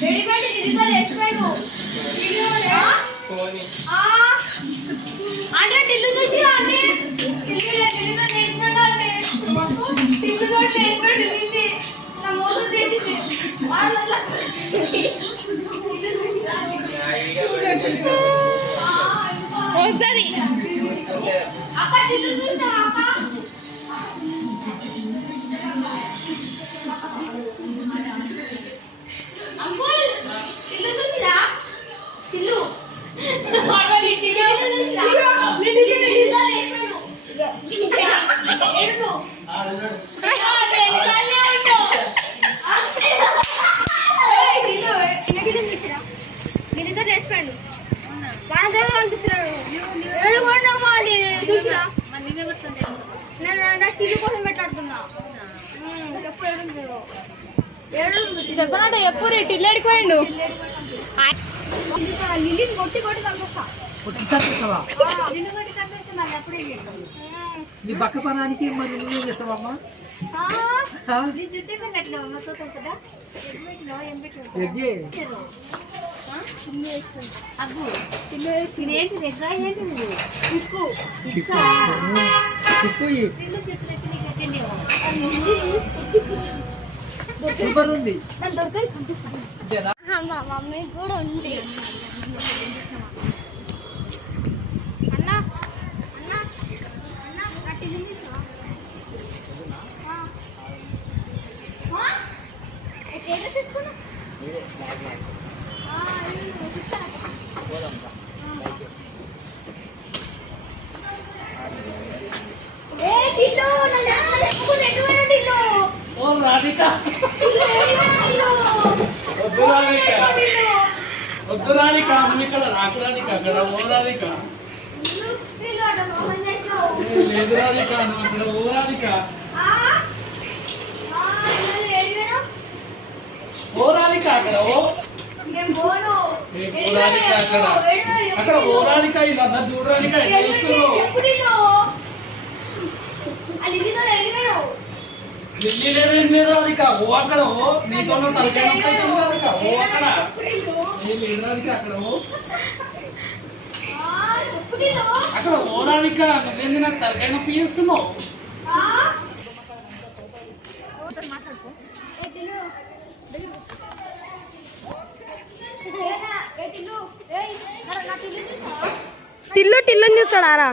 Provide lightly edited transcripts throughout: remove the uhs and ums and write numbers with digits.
readymade ఢిల్లీతో లేచిపోయాడు అంటే ఢిల్లీ చూసి అంటే ఢిల్లీతో లేచిపోయాడు అంటే ఢిల్లీతో లేచిపోయాడు ఢిల్లీ నా మోసం చేసింది వస్తుంది అక్క ఢిల్లీ చూసా అక్క అంకుల్ టిల్లు చూసిరా టిల్లు టిల్లు కోసం పెట్టాడుతున్నా చెప్పనంటే ఎప్పుడు టిల్లెడికి పోయిండు లిల్లీని కొట్టి కొట్టి చంపేస్తా నీ పక్క పనానికి మరి నువ్వేం చేస్తావమ్మా సూపర్ ఉంది మా మమ్మీ కూడా ఉంది అన్నా వద్దు రానిక ఇక్కడ నాకు రానిక అక్కడ ఓ రానిక లేదు రానిక నువ్వు అక్కడ ఓ రానిక ఓ రానిక అక్కడ ఓ రానిక అక్కడ ఓ రానిక ఇలా చూడరానిక ఢిల్లీ లేదు రానిక ఓ అక్కడ ఓ నీతో తలకాయ రానిక ఓ అక్కడ లేదు రానిక అక్కడ ఓ అక్కడ ఓరానిక నువ్వేంది నాకు తలకాయ నొప్పి చేస్తున్నావు టిల్లు టిల్లుని చూస్తాడారా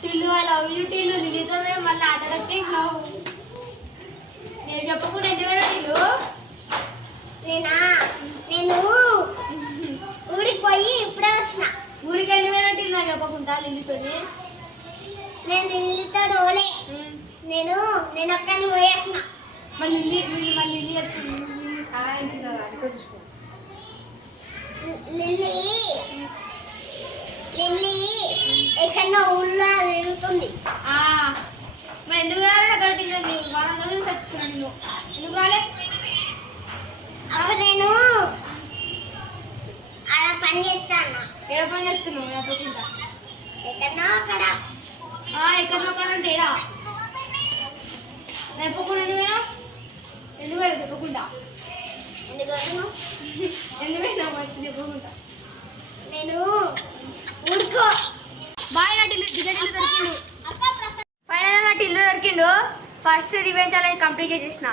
Tillu I love you Tillu లిలీతో మళ్ళీ ఆటకు వచ్చేసినావు నేను చెప్పకుండా ఎందుకు టిల్లు నేను ఊరికి పోయి ఇప్పుడే వచ్చిన ఊరికి వెళ్ళిపోయినా టిల్లు నాకు చెప్పకుండా లిలీతో నేను లిల్లీతో రోలే నేను ఒక్కని పోయి వచ్చిన మళ్ళీ లిల్లీ లిల్లీ ఎక్కడో ఊళ్ళో తిరుగుతుంది మరి ఎందుకు అక్కడ టిల్లు వారం రోజులు చెప్తున్నాను నువ్వు ఎందుకు రాలే అప్పుడు నేను ఆడ పని చేస్తాను ఏడ పని చేస్తున్నావు చెప్పకుండా ఎక్కడో అక్కడ ఎక్కడో అంటే ఏడా చెప్పకుండా ఎందుకు వెళ్ళా చెప్పకుండా ఎందుకైనా ఫస్ట్ చెప్పకుండా నేను ఊరుకో బాయ్ నా టిల్లు దొరికిండు ఫైనల్ నా టిల్లు దొరికిండు ఫస్ట్ రివెంజ్ అనేది కంప్లీట్ చేసేసిన